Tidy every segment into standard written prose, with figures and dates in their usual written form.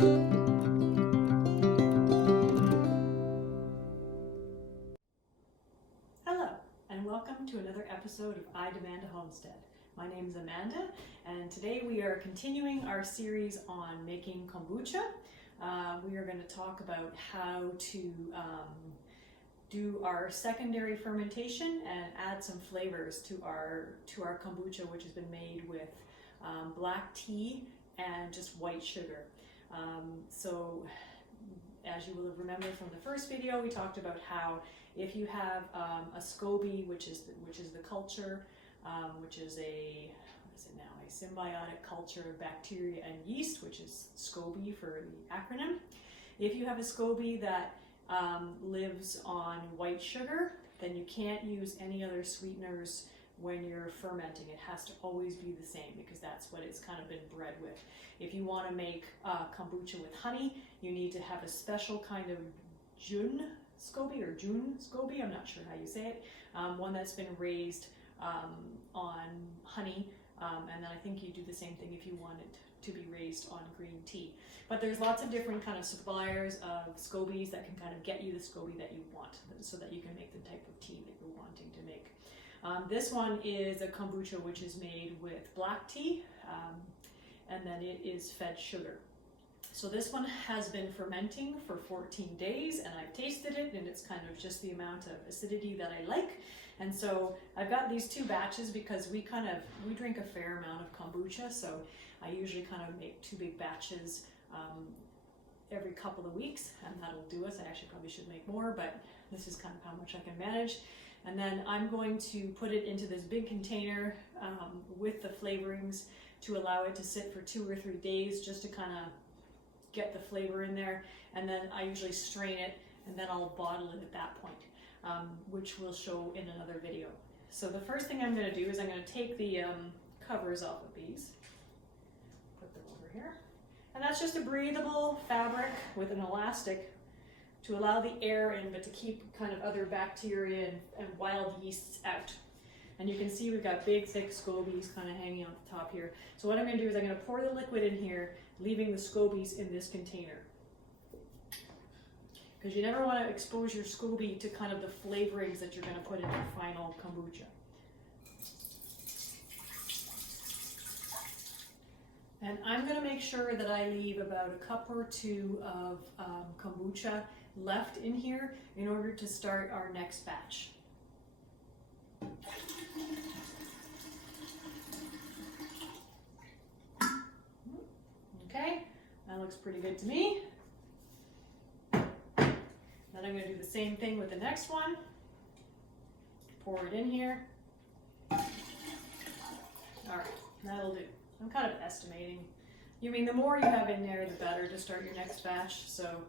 Hello, and welcome to another episode of I Demand a Homestead. My name is Amanda, and today we are continuing our series on making kombucha. We are going to talk about how to do our secondary fermentation and add some flavors to our kombucha, which has been made with black tea and just white sugar. So as you will have remembered from the first video, we talked about how if you have a SCOBY, which is the culture, which is a symbiotic culture of bacteria and yeast, which is SCOBY for the acronym. If you have a SCOBY that lives on white sugar, then you can't use any other sweeteners when you're fermenting. It has to always be the same because that's what it's kind of been bred with. If you want to make kombucha with honey, you need to have a special kind of Jun SCOBY or June SCOBY, I'm not sure how you say it, one that's been raised on honey, and then I think you do the same thing if you want it to be raised on green tea. But there's lots of different kind of suppliers of SCOBYs that can kind of get you the SCOBY that you want so that you can make the type of tea that you're wanting to make. This one is a kombucha which is made with black tea, and then it is fed sugar. So this one has been fermenting for 14 days and I've tasted it and it's kind of just the amount of acidity that I like. And so I've got these two batches because we drink a fair amount of kombucha, so I usually kind of make two big batches every couple of weeks, and that'll do us. I actually probably should make more, but this is kind of how much I can manage. And then I'm going to put it into this big container with the flavorings to allow it to sit for 2 or 3 days just to kind of get the flavor in there. And then I usually strain it and then I'll bottle it at that point, which we'll show in another video. So the first thing I'm going to do is I'm going to take the covers off of these, put them over here. And that's just a breathable fabric with an elastic to allow the air in, but to keep kind of other bacteria and wild yeasts out. And you can see we've got big, thick SCOBYs kind of hanging on the top here. So what I'm going to do is I'm going to pour the liquid in here, leaving the SCOBYs in this container. Because you never want to expose your SCOBY to kind of the flavorings that you're going to put in your final kombucha. And I'm going to make sure that I leave about a cup or two of kombucha left in here in order to start our next batch. Okay, that looks pretty good to me. Then I'm going to do the same thing with the next one. Pour it in here. All right, that'll do. I'm kind of estimating. You mean the more you have in there, the better to start your next batch. So,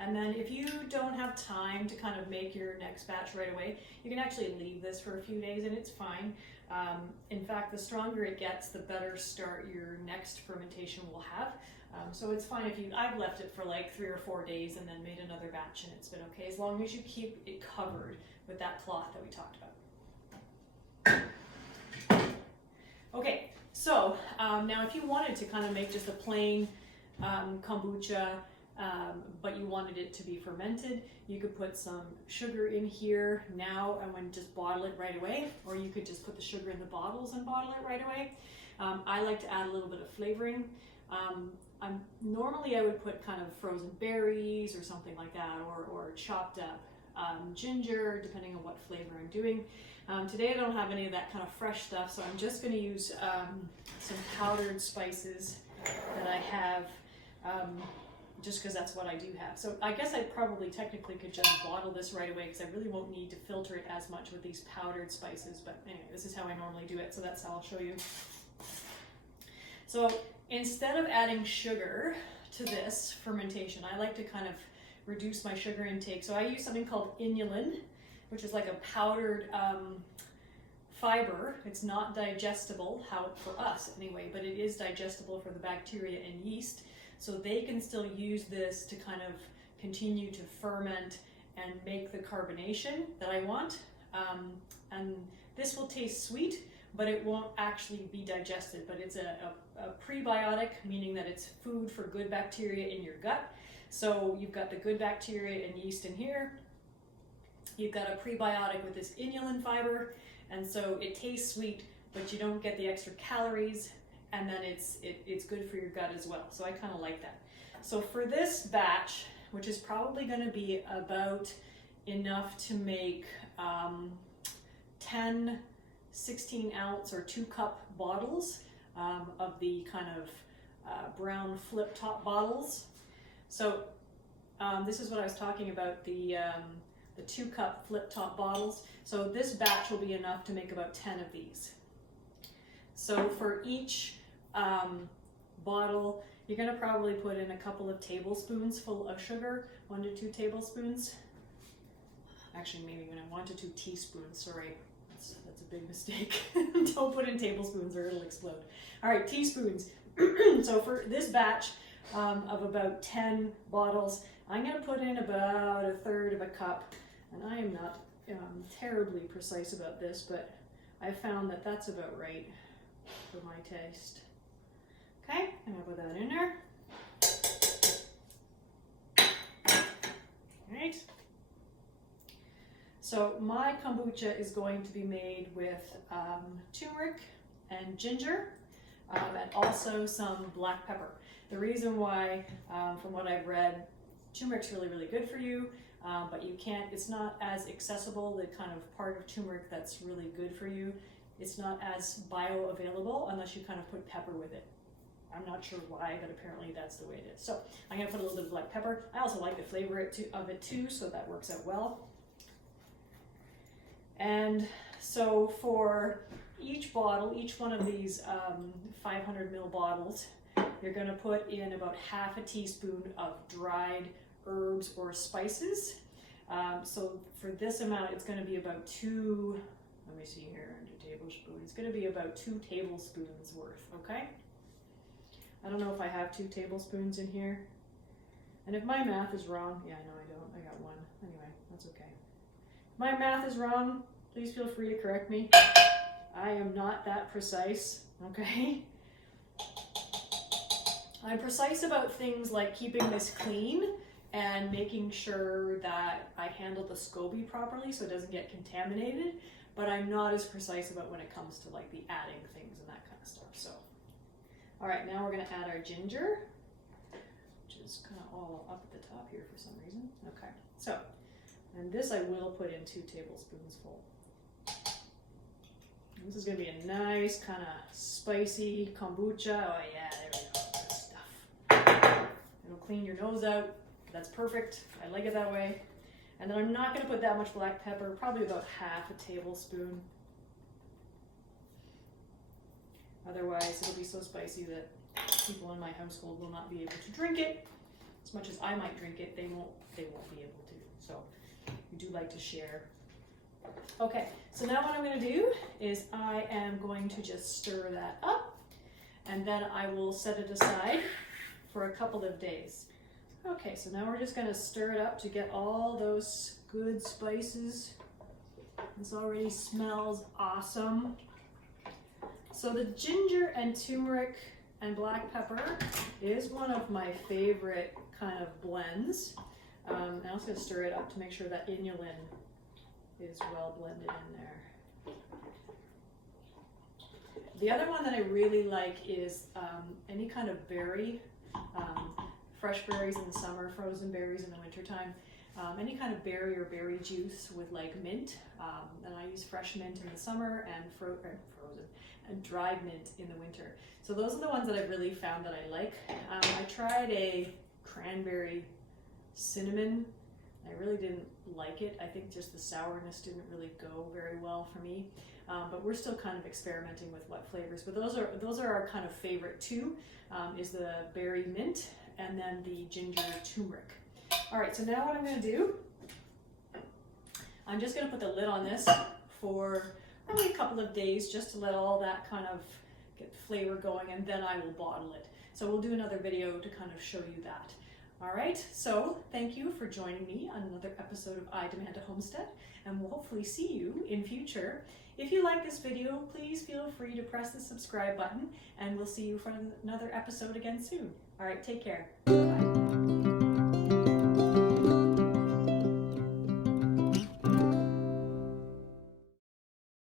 and then if you don't have time to kind of make your next batch right away, you can actually leave this for a few days and it's fine. In fact, the stronger it gets, the better start your next fermentation will have. So it's fine if I've left it for like 3 or 4 days and then made another batch and it's been okay, as long as you keep it covered with that cloth that we talked about. Okay, so now if you wanted to kind of make just a plain kombucha, but you wanted it to be fermented, you could put some sugar in here now and just bottle it right away, or you could just put the sugar in the bottles and bottle it right away. I like to add a little bit of flavoring. Normally I would put kind of frozen berries or something like that, or chopped up ginger, depending on what flavor I'm doing. Today I don't have any of that kind of fresh stuff, so I'm just going to use some powdered spices that I have, just because that's what I do have. So I guess I probably technically could just bottle this right away because I really won't need to filter it as much with these powdered spices, but anyway, this is how I normally do it, so that's how I'll show you. So instead of adding sugar to this fermentation, I like to kind of reduce my sugar intake. So I use something called inulin, which is like a powdered fiber. It's not digestible, for us anyway, but it is digestible for the bacteria and yeast. So they can still use this to kind of continue to ferment and make the carbonation that I want. And this will taste sweet, but it won't actually be digested. But it's a prebiotic, meaning that it's food for good bacteria in your gut. So you've got the good bacteria and yeast in here. You've got a prebiotic with this inulin fiber, and so it tastes sweet, but you don't get the extra calories, and then it's good for your gut as well. So I kind of like that. So for this batch, which is probably going to be about enough to make 10 16-ounce or 2-cup bottles of the kind of brown flip top bottles. So this is what I was talking about, the 2-cup flip top bottles. So this batch will be enough to make about 10 of these. So for each bottle, you're going to probably put in a couple of tablespoons full of sugar, 1 to 2 tablespoons. Actually, maybe even 1 to 2 teaspoons, sorry. That's a big mistake. Don't put in tablespoons or it'll explode. All right, teaspoons. So for this batch of about 10 bottles, I'm going to put in about 1/3 of a cup. And I am not terribly precise about this, but I found that that's about right for my taste. Okay, I'm going to put that in there. All right. So my kombucha is going to be made with turmeric and ginger and also some black pepper. The reason why, from what I've read, turmeric's really, really good for you, but you can't, it's not as accessible, the kind of part of turmeric that's really good for you. It's not as bioavailable unless you kind of put pepper with it. I'm not sure why, but apparently that's the way it is. So I'm gonna put a little bit of black pepper. I also like the flavor of it too, so that works out well. And so for each bottle, each one of these 500 ml bottles, you're gonna put in about 1/2 teaspoon of dried herbs or spices. So for this amount, it's gonna be about 2, let me see here, 2 tablespoons. It's gonna be about 2 tablespoons worth, okay? I don't know if I have 2 tablespoons in here. And if my math is wrong, yeah, no, I don't. I got 1. Anyway, that's okay. If my math is wrong, please feel free to correct me. I am not that precise, okay? I'm precise about things like keeping this clean and making sure that I handle the SCOBY properly so it doesn't get contaminated, but I'm not as precise about when it comes to like the adding things and that kind of stuff. So, all right, now we're gonna add our ginger, which is kind of all up at the top here for some reason. Okay, so, and this I will put in 2 tablespoons full. This is gonna be a nice kind of spicy kombucha. Oh yeah, there we go, good stuff. It'll clean your nose out. That's perfect. I like it that way. And then I'm not gonna put that much black pepper, probably about 1/2 tablespoon. Otherwise, it'll be so spicy that people in my household will not be able to drink it. As much as I might drink it, they won't be able to. So we do like to share. Okay, so now what I'm going to do is I am going to just stir that up, and then I will set it aside for a couple of days. Okay, so now we're just going to stir it up to get all those good spices. This already smells awesome. So the ginger and turmeric and black pepper is one of my favorite kind of blends. I'm also going to stir it up to make sure that inulin is well blended in there. The other one that I really like is any kind of berry, fresh berries in the summer, frozen berries in the wintertime, any kind of berry or berry juice with like mint, and I use fresh mint in the summer and frozen and dried mint in the winter. So those are the ones that I've really found that I like. I tried a cranberry cinnamon. I really didn't like it. I think just the sourness didn't really go very well for me. But we're still kind of experimenting with what flavors. But those are our kind of favorite two, is the berry mint and then the ginger turmeric. All right, so now what I'm gonna do, I'm just gonna put the lid on this for probably a couple of days just to let all that kind of get flavor going, and then I will bottle it. So we'll do another video to kind of show you that. All right, so thank you for joining me on another episode of I Demand a Homestead, and we'll hopefully see you in future. If you like this video, please feel free to press the subscribe button, and we'll see you for another episode again soon. All right, take care. Bye.